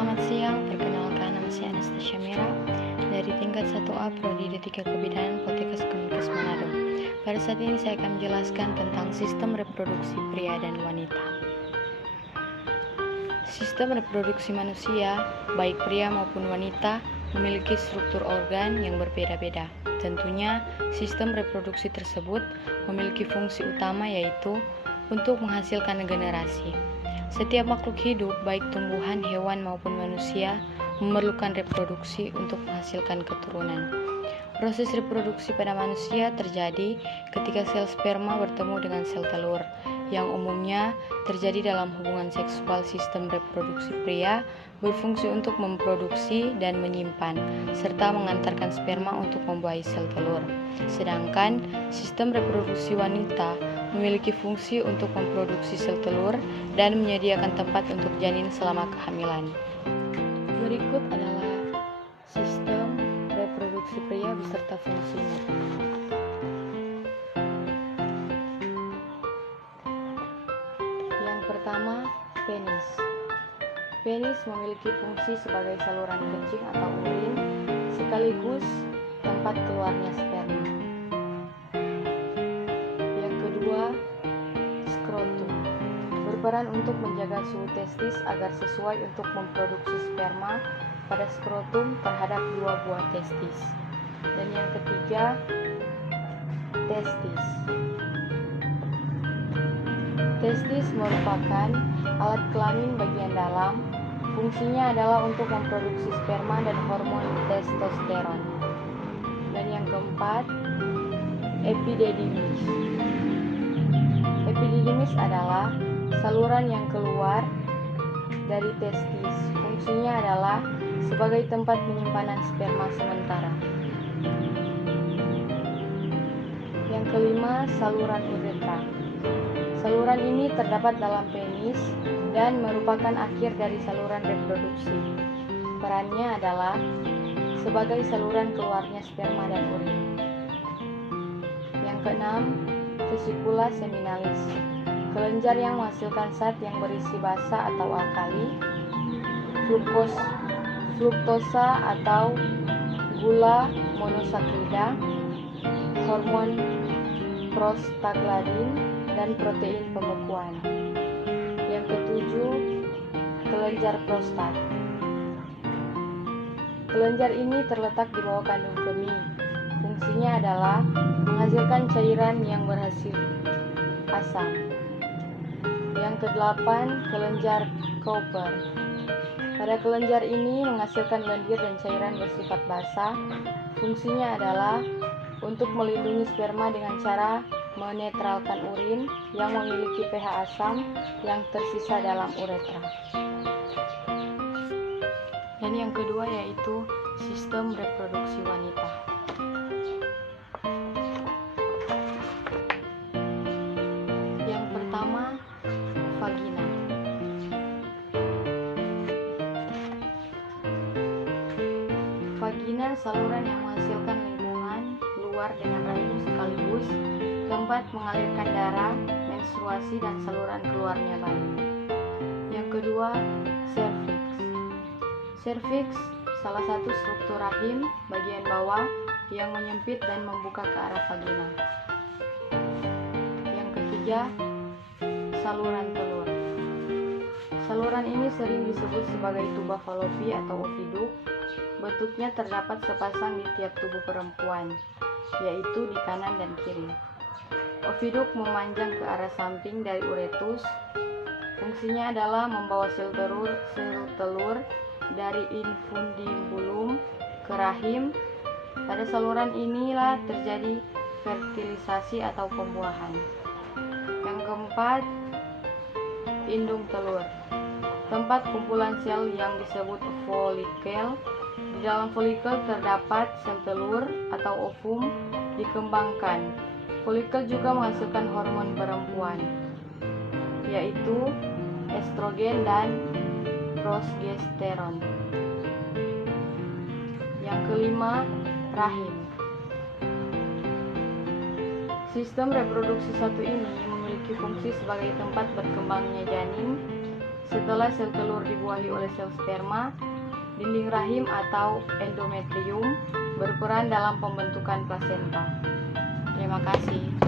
Selamat siang, perkenalkan nama saya Anastasia Mira dari tingkat 1A Prodi D3 Kebidanan Poltekkes Kemenkes Manado. Pada saat ini saya akan menjelaskan tentang sistem reproduksi pria dan wanita. Sistem reproduksi manusia, baik pria maupun wanita, memiliki struktur organ yang berbeda-beda. Tentunya, sistem reproduksi tersebut memiliki fungsi utama yaitu untuk menghasilkan generasi. Setiap makhluk hidup, baik tumbuhan, hewan maupun manusia, memerlukan reproduksi untuk menghasilkan keturunan. Proses reproduksi pada manusia terjadi ketika sel sperma bertemu dengan sel telur, yang umumnya terjadi dalam hubungan seksual. Sistem reproduksi pria berfungsi untuk memproduksi dan menyimpan, serta mengantarkan sperma untuk membuahi sel telur. Sedangkan sistem reproduksi wanita memiliki fungsi untuk memproduksi sel telur dan menyediakan tempat untuk janin selama kehamilan. Berikut adalah sistem reproduksi pria beserta fungsinya. Yang pertama, penis. Penis memiliki fungsi sebagai saluran kencing atau urin, sekaligus tempat keluarnya sperma. Yang kedua, skrotum. Berperan untuk menjaga suhu testis agar sesuai untuk memproduksi sperma pada skrotum terhadap 2 buah testis. Dan yang ketiga, testis. Testis merupakan alat kelamin bagian dalam. Fungsinya adalah untuk memproduksi sperma dan hormon testosteron. Dan yang keempat, epididymis. Epididymis adalah saluran yang keluar dari testis. Fungsinya adalah sebagai tempat penyimpanan sperma sementara. Yang kelima, saluran uretra. Saluran ini terdapat dalam penis dan merupakan akhir dari saluran reproduksi. Perannya adalah sebagai saluran keluarnya sperma dan urin. Yang keenam, vesikula seminalis. Kelenjar yang menghasilkan zat yang berisi basa atau alkali, fruktosa atau gula monosakrida, hormon prostaglandin, dan protein pembekuan. Yang ketujuh, kelenjar prostat. Kelenjar ini terletak di bawah kandung kemih. Fungsinya adalah menghasilkan cairan yang berhasil asam. Yang kedelapan, kelenjar Cowper. Pada kelenjar ini menghasilkan lendir dan cairan bersifat basah. Fungsinya adalah untuk melindungi sperma dengan cara menetralkan urin yang memiliki pH asam yang tersisa dalam uretra. Dan yang kedua yaitu sistem reproduksi wanita. Yang pertama, vagina. Vagina saluran yang menghasilkan lingkungan luar dengan rahim sekaligus tempat mengalirkan darah, menstruasi, dan saluran keluarnya bayi. Yang kedua, serviks. Serviks salah satu struktur rahim bagian bawah yang menyempit dan membuka ke arah vagina. Yang ketiga, saluran telur. Saluran ini sering disebut sebagai tuba Fallopi atau oviduk. Bentuknya terdapat sepasang di tiap tubuh perempuan, yaitu di kanan dan kiri. Oviduk memanjang ke arah samping dari uretus. Fungsinya adalah membawa sel telur dari infundibulum ke rahim. Pada saluran inilah terjadi fertilisasi atau pembuahan. Yang keempat, indung telur. Tempat kumpulan sel yang disebut folikel. Di dalam folikel terdapat sel telur atau ovum dikembangkan. Folikel juga menghasilkan hormon perempuan, yaitu estrogen dan progesteron. Yang kelima, rahim. Sistem reproduksi satu ini memiliki fungsi sebagai tempat berkembangnya janin, Setelah sel telur dibuahi oleh sel sperma, dinding rahim atau endometrium berperan dalam pembentukan plasenta. Terima kasih.